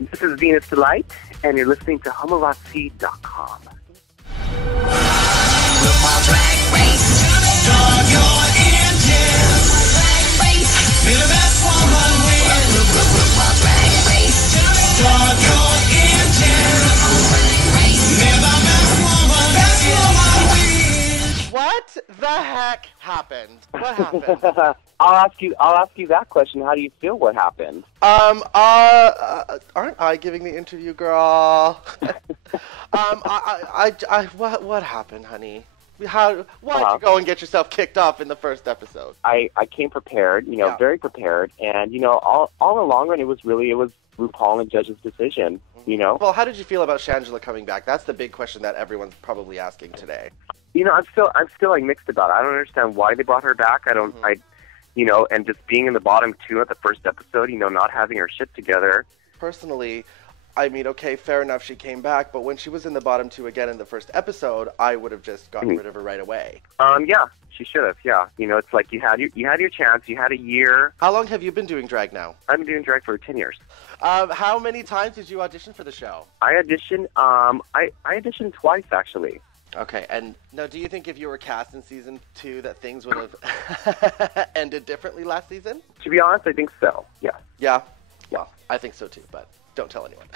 This is Venus D Lite, and you're listening to Homorazzi.com. RuPaul Drag Race. Start your engines. Drag Race. Be the best woman win. RuPaul Drag Race. Start your engines. Never best woman win. What the heck happened? What happened? I'll ask you that question. How do you feel? What happened? Aren't I giving the interview, girl? What happened, honey? Why'd you go and get yourself kicked off in the first episode? I came prepared, very prepared, and all in the long run, it was RuPaul and judge's decision, Well, how did you feel about Shangela coming back? That's the big question that everyone's probably asking today. I'm still like mixed about it. I don't understand why they brought her back. And just being in the bottom two at the first episode, not having her shit together. Personally, I mean, okay, fair enough, she came back, but when she was in the bottom two again in the first episode, I would have just gotten rid of her right away. Yeah, she should have, yeah. It's like you had your chance, you had a year. How long have you been doing drag now? I've been doing drag for 10 years. How many times did you audition for the show? I auditioned twice, actually. Okay, and now do you think if you were cast in season 2 that things would have ended differently last season? To be honest, I think so, yeah. Yeah? Well, I think so too, but don't tell anyone.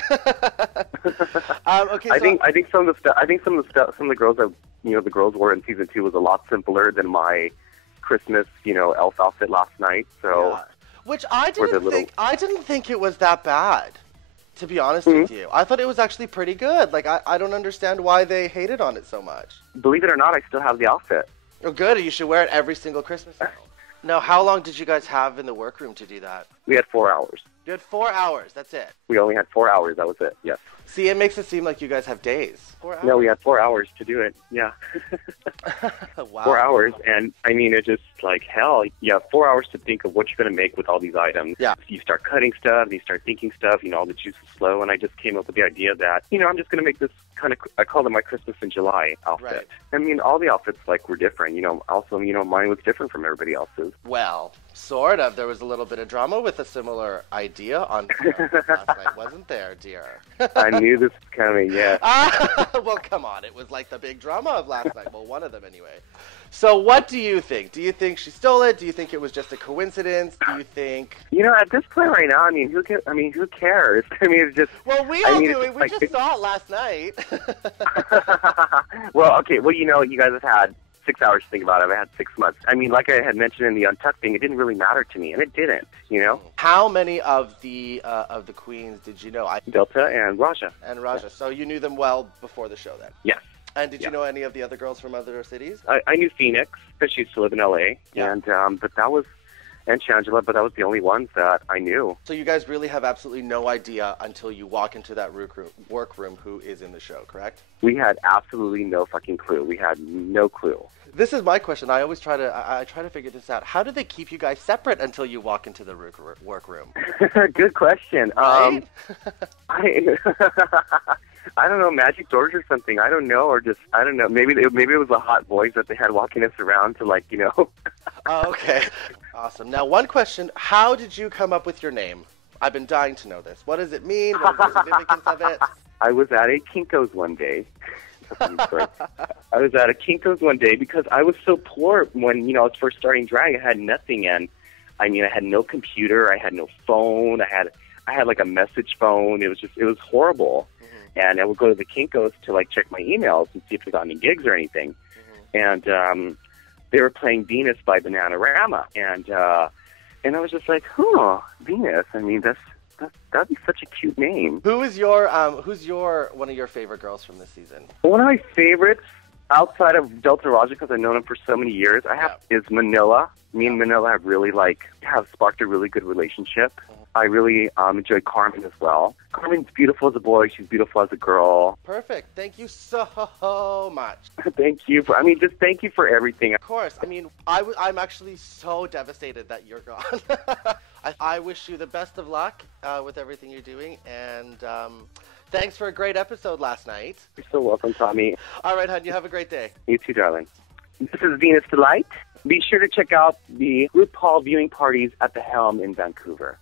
Okay, I think some of the girls that the girls wore in season 2 was a lot simpler than my Christmas elf outfit last night. So, yeah. Which I didn't think it was that bad, to be honest with you. I thought it was actually pretty good. Like I don't understand why they hated on it so much. Believe it or not, I still have the outfit. Oh, good. You should wear it every single Christmas now. Now, how long did you guys have in the workroom to do that? We had 4 hours. You had 4 hours. That's it. We only had 4 hours. That was it. Yes. See, it makes it seem like you guys have days. 4 hours. No, we had 4 hours to do it. Yeah. Wow. 4 hours, and I mean, it's just like hell. You have 4 hours to think of what you're going to make with all these items. Yeah. You start cutting stuff, and you start thinking stuff. All the juices flow, and I just came up with the idea that I'm just going to make this kind of. I call it my Christmas in July outfit. Right. I mean, all the outfits were different. Also, mine was different from everybody else's. Well, sort of. There was a little bit of drama with a similar idea on last night, wasn't there, dear? I knew this was coming, yeah. Well, come on. It was like the big drama of last night. Well, one of them anyway. So what do you think? Do you think she stole it? Do you think it was just a coincidence? Do you think... at this point right now, who cares? It's just... Well, we all do it. We just saw it last night. Well, okay. Well, you guys have had 6 hours to think about it. I've had 6 months. Like I had mentioned in the Untucked thing, it didn't really matter to me, and it didn't, How many of the queens did you know? Delta and Raja. And Raja. Yeah. So you knew them well before the show then? Yes. And did you know any of the other girls from other cities? I knew Phoenix, because she used to live in L.A., yeah. and Shangela, but that was the only ones that I knew. So you guys really have absolutely no idea until you walk into that workroom who is in the show, correct? We had absolutely no fucking clue. We had no clue. This is my question. I always try to figure this out. How do they keep you guys separate until you walk into the workroom? Good question. Right? I don't know, magic doors or something. I don't know, I don't know. Maybe it was a hot voice that they had walking us around to Oh, okay. Awesome. Now, one question. How did you come up with your name? I've been dying to know this. What does it mean? What is the significance of it? I was at a Kinko's one day. I was at a Kinko's one day because I was so poor when, I was first starting drag. I had nothing, and I had no computer. I had no phone. I had like a message phone. It was horrible. And I would go to the Kinko's to check my emails and see if I got any gigs or anything. And they were playing Venus by Bananarama, and I was just like, Venus. That'd be such a cute name. Who's your one of your favorite girls from this season? One of my favorites outside of Delta Raja, because I've known him for so many years, is Manila. Me and Manila have sparked a really good relationship. I really enjoy Carmen as well. Carmen's beautiful as a boy. She's beautiful as a girl. Perfect. Thank you so much. Thank you thank you for everything. Of course. I'm actually so devastated that you're gone. I wish you the best of luck with everything you're doing, and thanks for a great episode last night. You're so welcome, Tommy. All right, hon. You have a great day. You too, darling. This is Venus D Lite. Be sure to check out the RuPaul viewing parties at the Helm in Vancouver.